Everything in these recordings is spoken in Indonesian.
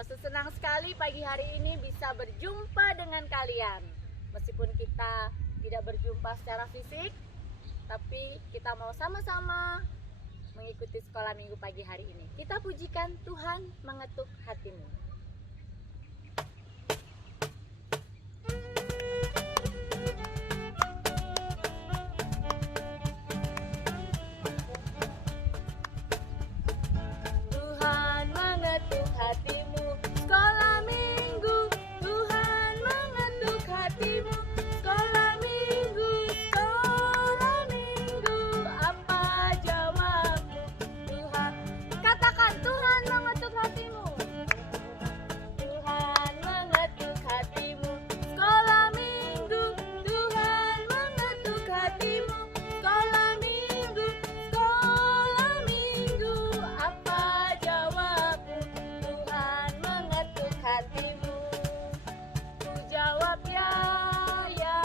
Senang sekali pagi hari ini bisa berjumpa dengan kalian. Meskipun kita tidak berjumpa secara fisik, tapi kita mau sama-sama mengikuti sekolah minggu pagi hari ini. Kita pujikan Tuhan mengetuk hatimu. Tuhan mengetuk hatimu, sekolah minggu. Tuhan mengetuk hatimu, sekolah minggu. Sekolah minggu, apa jawabmu? Tuhan, katakan Tuhan mengetuk hatimu. Tuhan mengetuk hatimu, sekolah minggu. Tuhan mengetuk hatimu, sekolah minggu. Sekolah minggu, apa jawabmu? Tuhan mengetuk hatimu. Ku jawab ya, ya.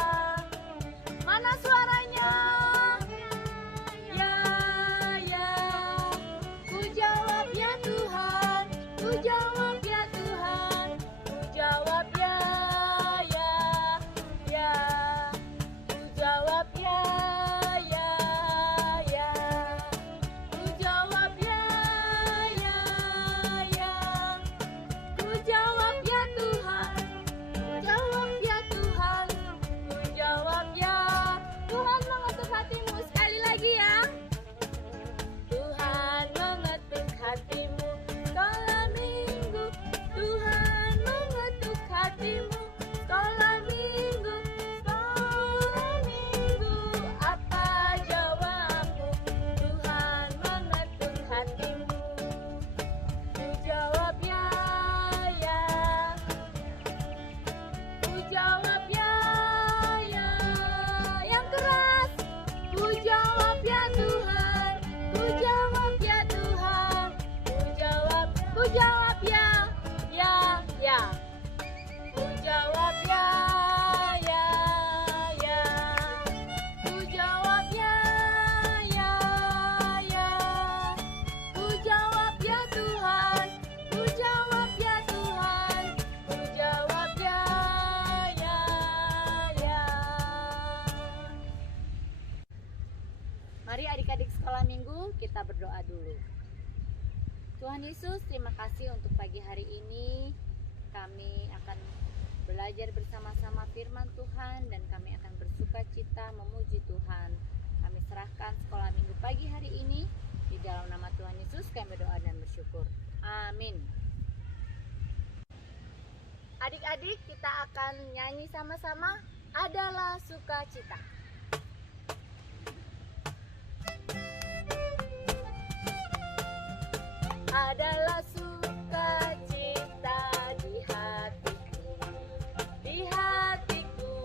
Mana suaranya? Ya, ya. Ku jawab ya Tuhan. Ku jawab ya Tuhan. Ku jawab ya, ya, ya. Ku jawab ya, ya, ya. Ku jawab ya, ya, ya. Ku jawab ya Tuhan. Ku jawab ya Tuhan. Ku jawab ya. Tuhan mengetuk hatimu, sekali lagi ya. Tuhan mengetuk hatimu, sekolah minggu. Tuhan mengetuk hatimu, sekolah minggu. Sekolah minggu, apa jawabmu? Tuhan mengetuk hatimu. Ku jawab ya, ya. Ku jawab ya, ya. Yang keras. Ku jawab ya Tuhan. Ku jawab ya Tuhan. Ku jawab ya, ya, ya. Ku jawab ya, ya, ya. Ku jawab ya, ya, ya. Ku jawab ya Tuhan. Ku jawab ya Tuhan. Ku jawab ya, ya, ya. Mari adik-adik sekolah minggu kita berdoa dulu. Tuhan Yesus, terima kasih untuk pagi hari ini. Kami akan belajar bersama-sama firman Tuhan dan kami akan bersuka cita memuji Tuhan. Kami serahkan sekolah minggu pagi hari ini di dalam nama Tuhan Yesus kami berdoa dan bersyukur. Amin. Adik-adik, kita akan nyanyi sama-sama Adalah Sukacita. Adalah sukacita di hatiku, di hatiku,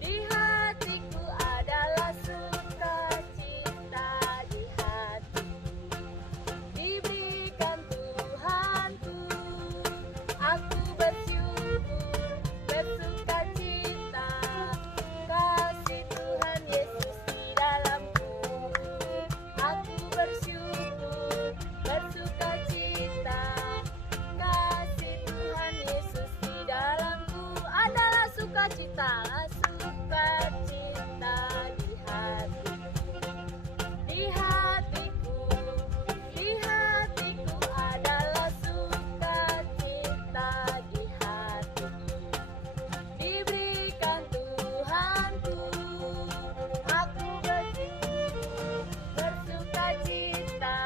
di hatiku adalah sukacita di hatiku. Diberikan Tuhanku, aku bersyukur, bersukacita, kasih Tuhan Yesus di dalamku. Aku bersyukur, bersukacita, kasih Tuhan Yesus di dalamku. Adalah sukacita, sukacita di hatiku, di hatiku, di hatiku adalah sukacita di hatiku. Diberikan Tuhanku, aku bersyukur, bersukacita,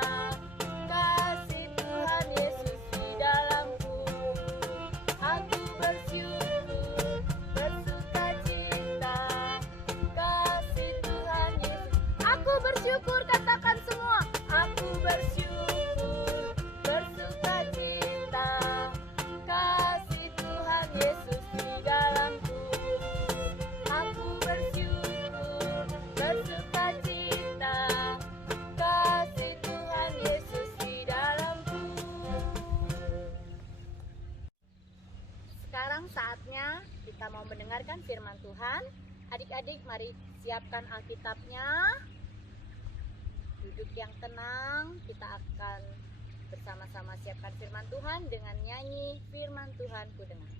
kasih Tuhan Yesus di dalamku. Aku bersyukur, bersukacita, kasih Tuhan Yesus. Aku bersyukur, katakan semua. Aku bersyukur, bersukacita, kasih Tuhan Yesus di dalamku. Aku bersyukur, bersukacita, kasih Tuhan Yesus di dalamku. Sekarang saatnya kita mau mendengarkan firman Tuhan. Adik-adik, mari siapkan Alkitabnya. Duduk yang tenang, kita akan bersama-sama siapkan firman Tuhan dengan nyanyi Firman Tuhan Ku Dengar.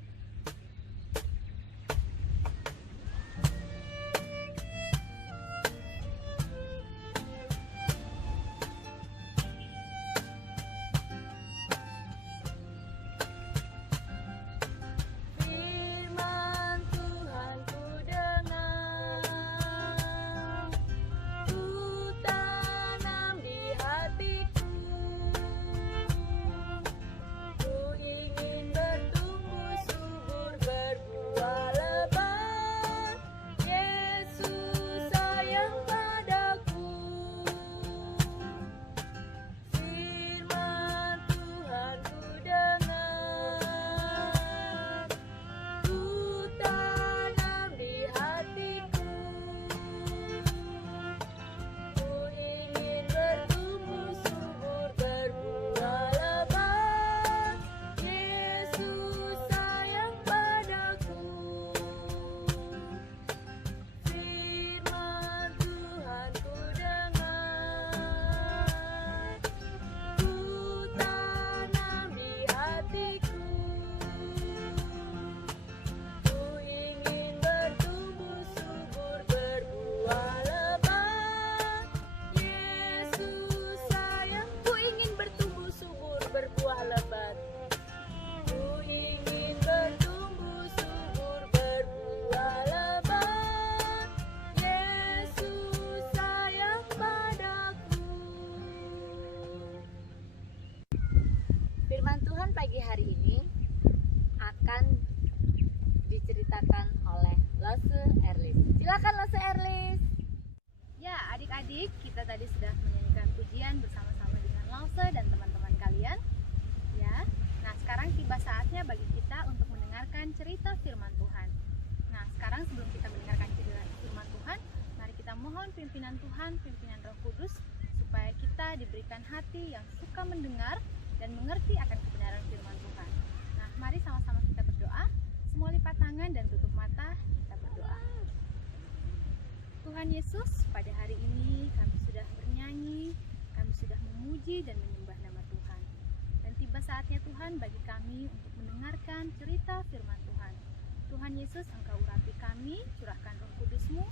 Firman Tuhan pagi hari ini akan diceritakan oleh Lose Erlis. Silakan Lose Erlis. Ya, adik-adik, kita tadi sudah menyanyikan pujian bersama-sama dengan Lose dan teman-teman kalian. Ya, nah sekarang tiba saatnya bagi kita untuk mendengarkan cerita firman Tuhan. Nah, sekarang sebelum kita mendengarkan cerita firman Tuhan, mari kita mohon pimpinan Tuhan, pimpinan Roh Kudus, supaya kita diberikan hati yang suka mendengar dan mengerti akan kebenaran firman Tuhan. Nah, mari sama-sama kita berdoa. Semua lipat tangan dan tutup mata, kita berdoa. Tuhan Yesus, pada hari ini kami sudah bernyanyi, kami sudah memuji dan menyembah nama Tuhan. Dan tiba saatnya Tuhan bagi kami untuk mendengarkan cerita firman Tuhan. Tuhan Yesus, Engkau urapi kami, curahkan Roh Kudus-Mu,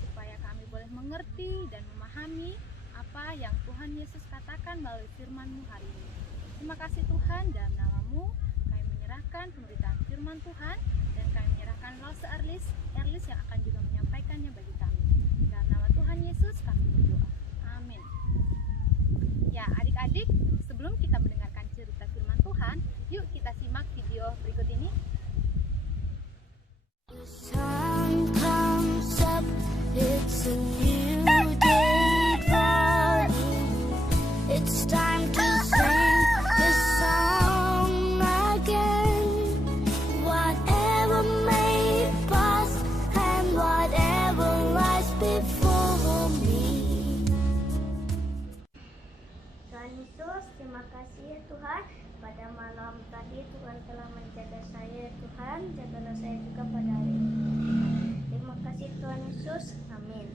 supaya kami boleh mengerti dan memahami apa yang Tuhan Yesus katakan melalui firman-Mu hari ini. Terima kasih Tuhan, dalam nama-Mu kami menyerahkan pemberitaan firman Tuhan dan kami menyerahkan Lose Erlis yang akan juga menyampaikannya bagi kami. Dalam nama Tuhan Yesus kami berdoa. Amin. Ya, adik-adik, sebelum kita mendengarkan cerita firman Tuhan, yuk kita simak video berikut ini. The sun comes up, it's a new day dawning. It's time to sing this song again. Whatever may pass and whatever lies before me. Tuhan Yesus, terima kasih ya Tuhan. Pada malam tadi Tuhan telah menjaga saya, Tuhan jagalah saya juga pada hari ini. Terima kasih Tuhan Yesus, amin.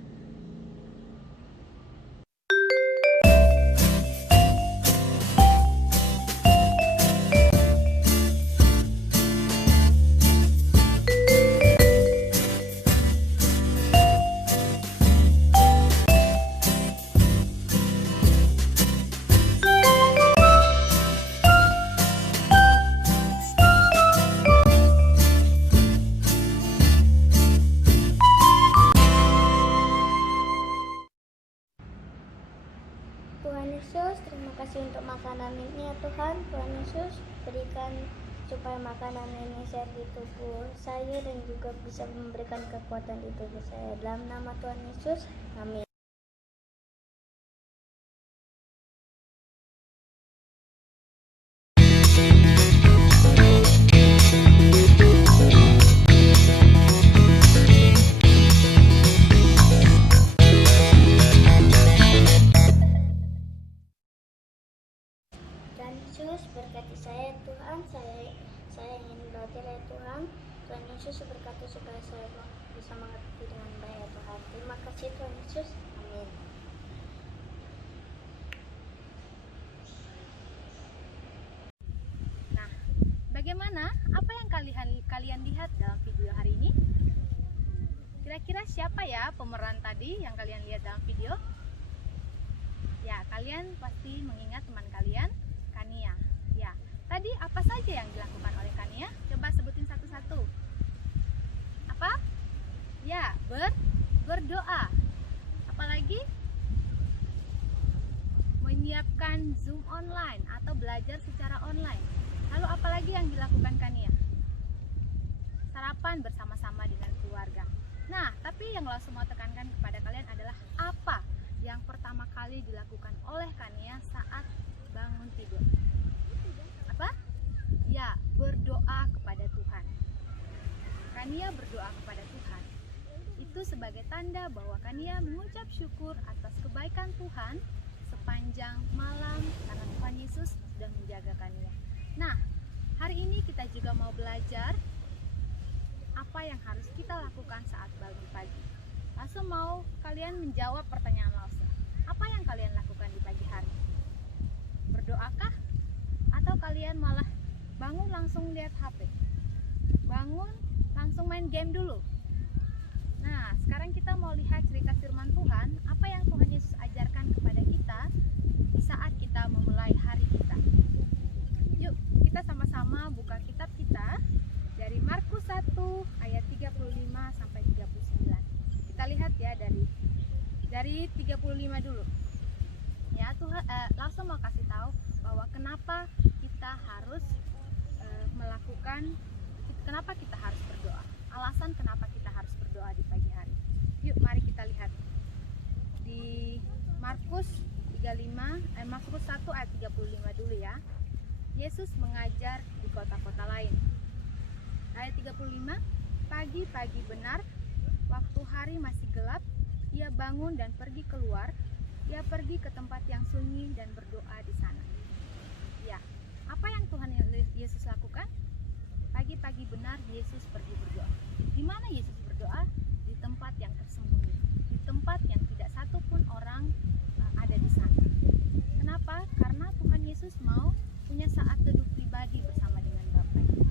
Tuhan Yesus, terima kasih untuk makanan ini ya Tuhan. Tuhan Yesus, berikan supaya makanan ini sehat di tubuh saya dan juga bisa memberikan kekuatan di tubuh saya. Dalam nama Tuhan Yesus, amin. Tuhan Yesus, berkati saya Tuhan, saya ingin belajar ya Tuhan. Tuhan Yesus berkati supaya saya bisa mengerti dengan baik ya Tuhan. Terima kasih Tuhan Yesus, amin. kalian lihat dalam video hari ini? Kira-kira siapa ya pemeran tadi yang kalian lihat dalam video? Ya, kalian pasti mengingat teman kalian, Kania. Ya, tadi apa saja yang dilakukan oleh Kania? Coba sebutin satu-satu. Apa? Ya, berdoa. Apalagi? Menyiapkan Zoom online atau belajar secara online. Lalu apalagi yang dilakukan Kania? Sarapan bersama-sama dengan keluarga. Nah, tapi yang Lause mau tekankan kepada kalian adalah apa yang pertama kali dilakukan oleh Kania saat bangun tidur? Apa? Ya, berdoa kepada Tuhan. Kania berdoa kepada Tuhan. Itu sebagai tanda bahwa Kania mengucap syukur atas kebaikan Tuhan sepanjang malam karena Tuhan Yesus sudah menjaga Kania. Nah, hari ini kita juga mau belajar apa yang harus kita lakukan saat bangun pagi. Lause mau kalian menjawab pertanyaan Lause. Apa yang kalian lakukan di pagi hari? Berdoakah? Atau kalian malah bangun langsung lihat HP? Bangun langsung main game dulu? Nah, sekarang kita mau lihat cerita firman Tuhan, apa yang Tuhan Yesus ajarkan kepada kita di saat kita memulai hari kita. Yuk, kita sama-sama buka kitab kita dari Markus 1 ayat 35 sampai 39. Kita lihat ya dari 35 dulu. Ya, Tuhan langsung mau kasih tahu bahwa kenapa kita harus kenapa kita harus berdoa. Alasan kenapa kita harus berdoa di pagi hari. Yuk, mari kita lihat di Markus 1 ayat 35 dulu ya. Yesus mengajar di kota-kota lain. Ayat 35, pagi-pagi benar, waktu hari masih gelap, ia bangun dan pergi keluar. Ia pergi ke tempat yang sunyi dan berdoa di sana. Ya, apa yang Tuhan Yesus lakukan? Pagi-pagi benar Yesus pergi berdoa. Di mana Yesus berdoa? Di tempat yang tersembunyi, di tempat yang tidak satupun orang ada di sana. Kenapa? Karena Tuhan Yesus mau punya saat teduh pribadi bersama dengan Bapaknya.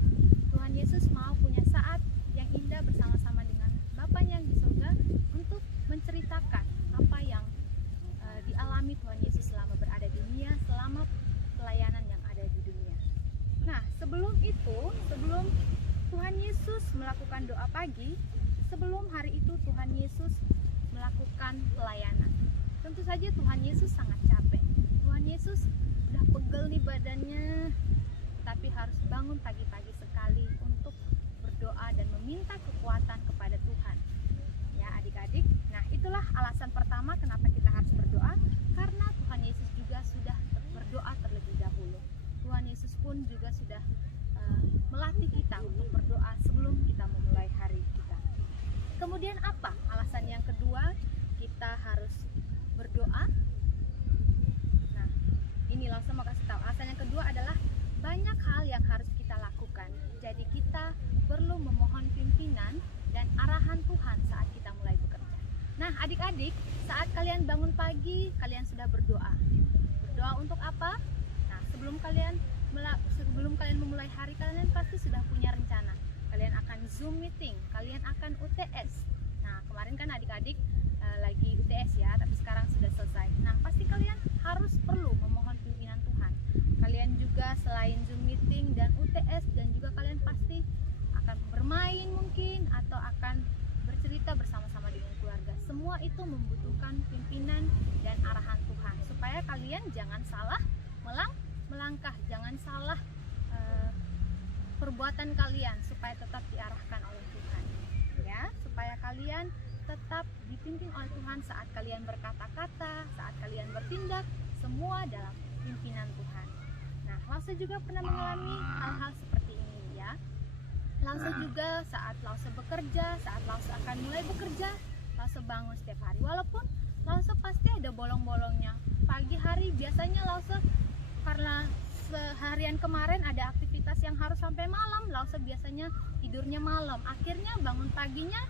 Tuhan Yesus mau punya saat yang indah bersama-sama dengan Bapaknya yang di surga untuk menceritakan apa yang dialami Tuhan Yesus selama berada di dunia, selama pelayanan yang ada di dunia. Nah, sebelum Tuhan Yesus melakukan doa pagi, sebelum hari itu Tuhan Yesus melakukan pelayanan. Tentu saja Tuhan Yesus sangat capek. Tuhan Yesus udah pegel nih badannya, tapi harus bangun pagi-pagi sekali untuk berdoa dan meminta kekuatan kepada Tuhan. Ya, adik-adik. Nah, itulah alasan pertama kenapa kita harus berdoa, karena Tuhan Yesus juga sudah berdoa terlebih dahulu. Tuhan Yesus pun juga sudah melatih kita untuk berdoa sebelum kita memulai hari kita. Kemudian apa alasan yang kedua kita harus berdoa? Nah, ini langsung mau kasih tahu. Alasan yang kedua adalah banyak hal yang harus kita lakukan. Jadi kita perlu memohon pimpinan dan arahan Tuhan saat kita mulai bekerja. Nah, adik-adik, saat kalian bangun pagi, kalian sudah berdoa. Berdoa untuk apa? Nah, sebelum kalian memulai hari, kalian pasti sudah punya rencana. Kalian akan Zoom meeting, kalian akan UTS. Nah, kemarin kan adik-adik lagi UTS ya, tapi sekarang sudah selesai. Nah, pasti kalian harus perlu memohon pimpinan Tuhan. Kalian juga selain Zoom meeting dan UTS, dan juga kalian pasti akan bermain mungkin, atau akan bercerita bersama-sama dengan keluarga. Semua itu membutuhkan pimpinan dan arahan Tuhan, supaya kalian jangan salah melangkah, jangan salah perbuatan kalian, supaya tetap diarahkan oleh Tuhan. Ya, supaya kalian tetap dipimpin oleh Tuhan saat kalian berkata-kata, saat kalian bertindak, semua dalam pimpinan Tuhan. Nah, Lause juga pernah mengalami hal-hal seperti ini ya. Lause juga saat Lause bekerja, saat Lause akan mulai bekerja, Lause bangun setiap hari. Walaupun Lause pasti ada bolong-bolongnya. Pagi hari biasanya Lause, karena seharian kemarin ada aktivitas yang harus sampai malam, Lause biasanya tidurnya malam. Akhirnya bangun paginya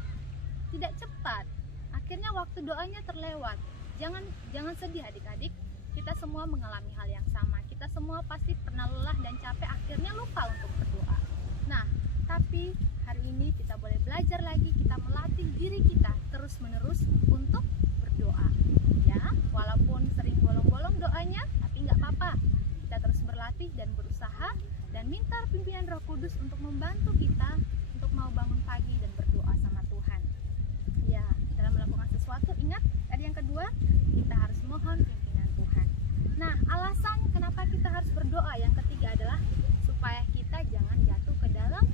tidak cepat. Akhirnya waktu doanya terlewat. Jangan sedih adik-adik. Kita semua mengalami hal yang sama. Kita semua pasti pernah lelah dan capek, akhirnya lupa untuk berdoa. Nah, pimpinan Roh Kudus untuk membantu kita untuk mau bangun pagi dan berdoa sama Tuhan. Ya, dalam melakukan sesuatu ingat tadi yang kedua, kita harus mohon pimpinan Tuhan. Nah, alasan kenapa kita harus berdoa yang ketiga adalah supaya kita jangan jatuh ke dalam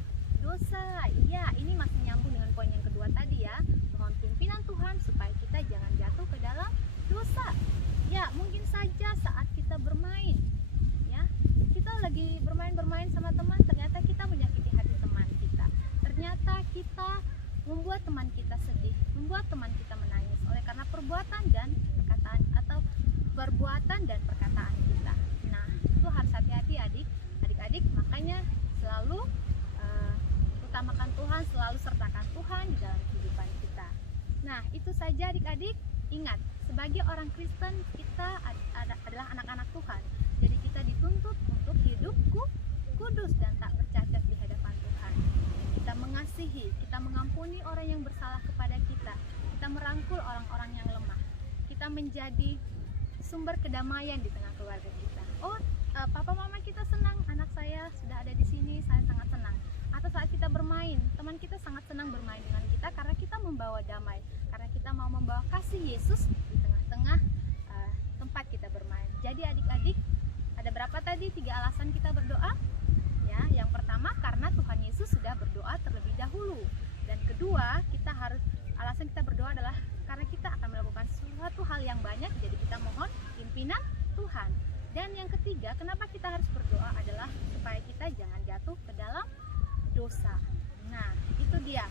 dosa. Iya, ini masih nyambung dengan poin yang kedua tadi ya. Mohon pimpinan Tuhan supaya kita jangan jatuh ke dalam dosa. Ya, mungkin saja saat kita bermain, ya, kita lagi bermain sama teman, ternyata kita menyakiti hati teman kita. Ternyata kita membuat teman kita sedih, membuat teman kita menangis oleh karena perbuatan dan perkataan atau perbuatan dan perkataan kita. Nah, itu harus hati-hati adik-adik, makanya selalu utamakan Tuhan, selalu sertakan Tuhan di dalam kehidupan kita. Nah, itu saja adik-adik. Ingat, sebagai orang Kristen kita adalah anak-anak Tuhan. Jadi kita dituntut untuk hidup kudus dan tak bercacat di hadapan Tuhan. Kita mengasihi, kita mengampuni orang yang bersalah kepada kita. Kita merangkul orang-orang yang lemah. Kita menjadi sumber kedamaian di tengah keluarga kita. Oh, papa mama kita senang, anak saya sudah ada di sini, saya sangat senang. Atau saat kita bermain, teman kita sangat senang bermain dengan kita karena kita membawa damai, karena kita mau membawa kasih Yesus di tengah-tengah tempat kita bermain. Jadi adik-adik, ada berapa tadi 3 alasan kita berdoa? Ya, yang pertama karena Tuhan Yesus sudah berdoa terlebih dahulu. Dan kedua, alasan kita berdoa adalah karena kita akan melakukan suatu hal yang banyak, jadi kita mohon pimpinan Tuhan. Dan yang ketiga, kenapa kita harus berdoa adalah supaya kita jangan jatuh ke dalam dosa. Nah, itu dia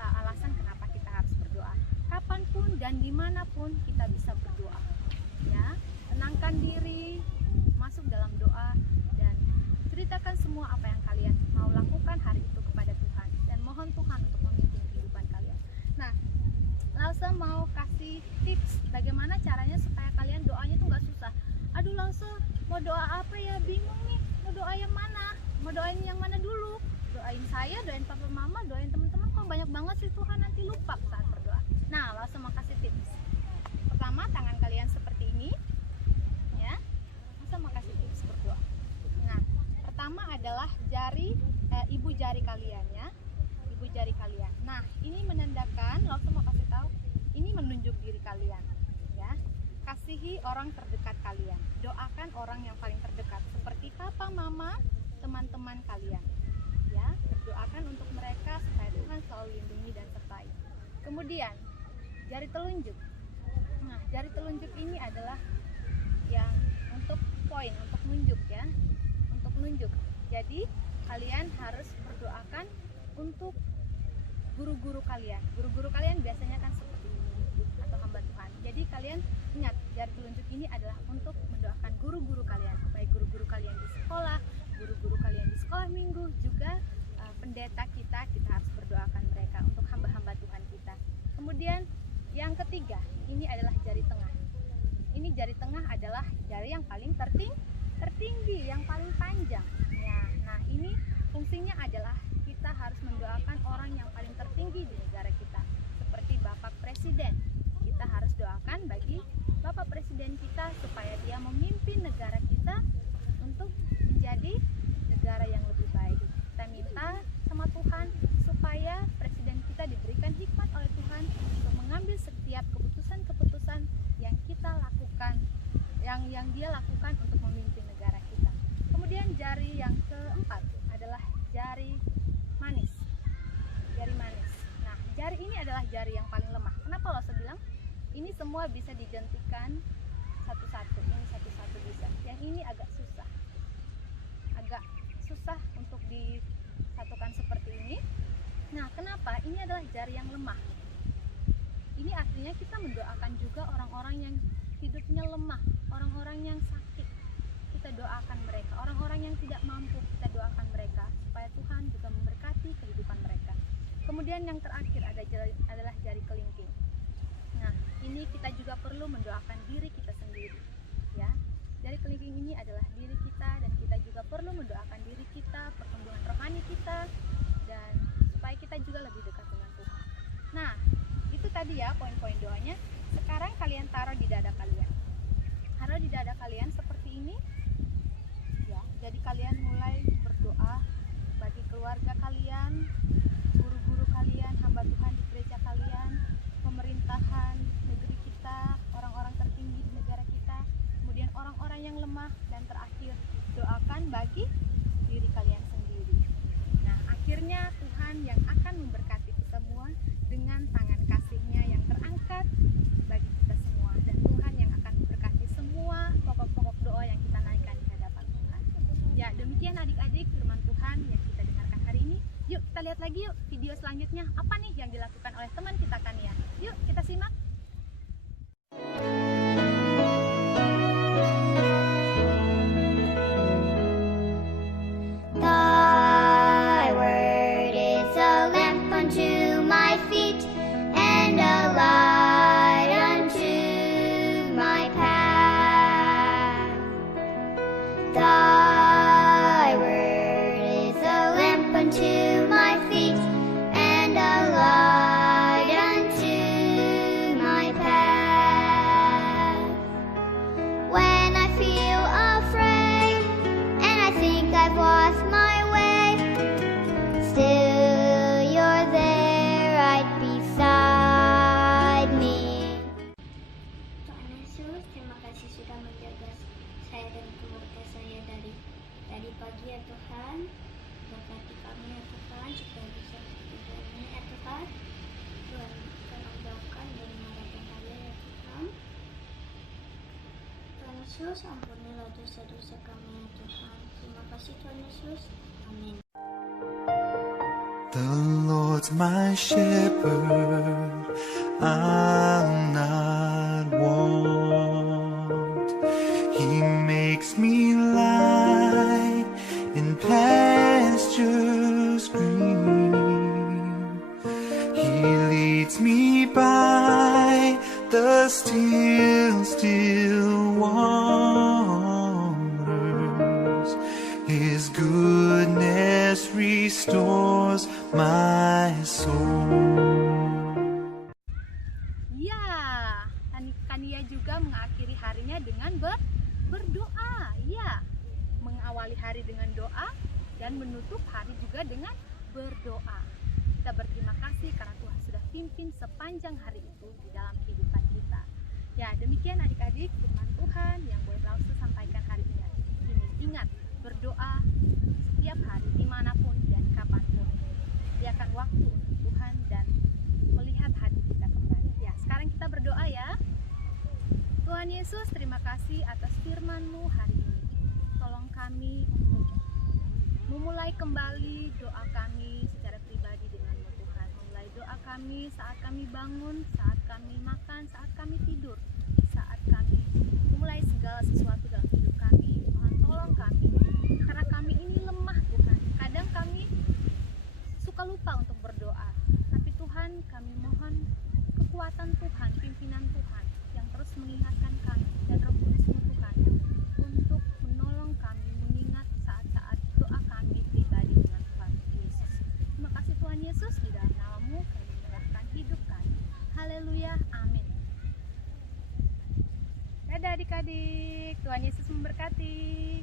alasan kenapa kita harus berdoa. Kapanpun dan dimanapun kita bisa berdoa. Ya, tenangkan diri, masuk dalam doa dan ceritakan semua apa yang kalian mau lakukan hari itu kepada Tuhan dan mohon Tuhan untuk memimpin kehidupan kalian. Nah, Lause mau kasih tips bagaimana caranya supaya kalian doanya tuh nggak susah. Aduh Lause, mau doa apa ya? Bingung nih, mau doa yang mana? Mau doain yang mana dulu? Doain saya, doain papa mama, doain teman-teman, kok banyak banget sih Tuhan, nanti lupa saat berdoa. Nah, Lause mau kasih tips. Pertama, tangan kalian seperti ini, ya. Lause mau kasih tips berdoa. Nah, pertama adalah ibu jari kalian ya, ibu jari kalian. Nah, ini menandakan, Lause mau kasih tahu, ini menunjuk diri kalian, ya. Kasihi orang terdekat kalian, doakan orang yang paling terdekat, seperti papa, mama, teman-teman kalian. Ya, berdoakan untuk mereka supaya Tuhan selalu lindungi dan sertai. Kemudian jari telunjuk. Nah, jari telunjuk ini adalah yang untuk poin, untuk nunjuk ya, untuk nunjuk. Jadi kalian harus berdoakan untuk guru-guru kalian. Guru-guru kalian biasanya kan seperti ini atau hamba Tuhan. Jadi kalian ingat, jari telunjuk ini adalah untuk mendoakan guru-guru kalian, baik guru-guru kalian di sekolah, guru-guru kalian di sekolah minggu, juga pendeta kita harus berdoakan mereka untuk hamba-hamba Tuhan kita. Kemudian yang ketiga, ini adalah jari tengah. Ini jari tengah adalah jari yang paling tertinggi, yang paling panjang. Ya, nah ini fungsinya adalah kita harus mendoakan orang yang paling tertinggi di negara kita, seperti Bapak Presiden. Kita harus doakan bagi Bapak Presiden kita supaya dia memimpin negara kita untuk menjadi negara yang lebih baik. Kita minta sama Tuhan supaya presiden kita diberikan hikmat oleh Tuhan untuk mengambil setiap keputusan-keputusan yang kita lakukan, yang dia lakukan untuk memimpin negara kita. Kemudian jari yang keempat adalah jari manis. Jari manis. Nah, jari ini adalah jari yang paling lemah. Kenapa lo bilang? Ini semua bisa dijentikan satu-satu. Ini satu-satu bisa. Yang ini agak susah. Susah untuk disatukan seperti ini. Nah, kenapa? Ini adalah jari yang lemah. Ini artinya kita mendoakan juga orang-orang yang hidupnya lemah, orang-orang yang sakit. Kita doakan mereka, orang-orang yang tidak mampu, kita doakan mereka supaya Tuhan juga memberkati kehidupan mereka. Kemudian yang terakhir adalah jari kelingking. Nah, ini kita juga perlu mendoakan diri kita sendiri, ya. Jari kelingking ini adalah diri kita dan kita juga perlu mendoakan diri kita, pertumbuhan rohani kita, dan supaya kita juga lebih dekat dengan Tuhan. Nah, itu tadi ya poin-poin doanya. Sekarang kalian taruh di dada kalian. Taruh di dada kalian seperti ini. Ya, jadi kalian mulai berdoa dengan tangan kasih-Nya yang terangkat bagi kita semua, dan Tuhan yang akan memberkati semua pokok-pokok doa yang kita naikkan di hadapan Tuhan. Ya, demikian adik-adik firman Tuhan yang kita dengarkan hari ini. Yuk kita lihat lagi yuk video selanjutnya, apa nih yang dilakukan oleh teman kita Kania. Yuk kita simak. Thy word is a lamp unto my feet and a light unto my path. Thy word is a lamp unto my feet and a light unto my path. When I feel afraid and I think I've lost my way, still you're there right beside me. Tuhan Yesus, terima kasih sudah menjaga saya dan keluarga saya dari tadi pagi ya Tuhan. Berkati kami ya Tuhan supaya bisa tujuan ini ya Tuhan. Tuhan tolong jauhkan dari mara bahaya ya Tuhan. Tuhan Yesus, ampunilah dosa-dosa kami ya Tuhan. Terima kasih Tuhan Yesus. Amin. The Lord's my shepherd, I'll not want. He makes me lie in pastures green. He leads me by the still waters. His goodness restores my soul. Ya, Kania juga mengakhiri harinya dengan berdoa. Ya, mengawali hari dengan doa dan menutup hari juga dengan berdoa. Kita berterima kasih karena Tuhan sudah pimpin sepanjang hari itu di dalam kehidupan kita. Ya, demikian adik-adik firman Tuhan yang boleh Lausu sampaikan hari ini. Ingat, berdoa setiap hari, dimanapun dan kapanpun. Sediakan waktu untuk Tuhan dan melihat hati kita kembali. Ya, sekarang kita berdoa ya. Tuhan Yesus, terima kasih atas firman-Mu hari ini. Tolong kami untuk memulai kembali doa kami secara pribadi dengan-Mu Tuhan. Memulai doa kami saat kami bangun, saat kami makan, saat kami tidur, saat kami memulai segala sesuatu dalam hidup kami. Tuhan tolong kami, karena kami ini lemah Tuhan. Kadang kami suka lupa untuk berdoa, tapi Tuhan, kami mohon kekuatan Tuhan, pimpinan Tuhan yang terus mengingatkan kami, dan Roh Kudus-Mu Tuhan untuk menolong kami mengingat saat-saat doa kami pribadi dengan Tuhan Yesus. Terima kasih Tuhan Yesus, di dalam nama-Mu kami menyerahkan hidup kami. Haleluya, amin. Dadah adik-adik, Tuhan Yesus memberkati.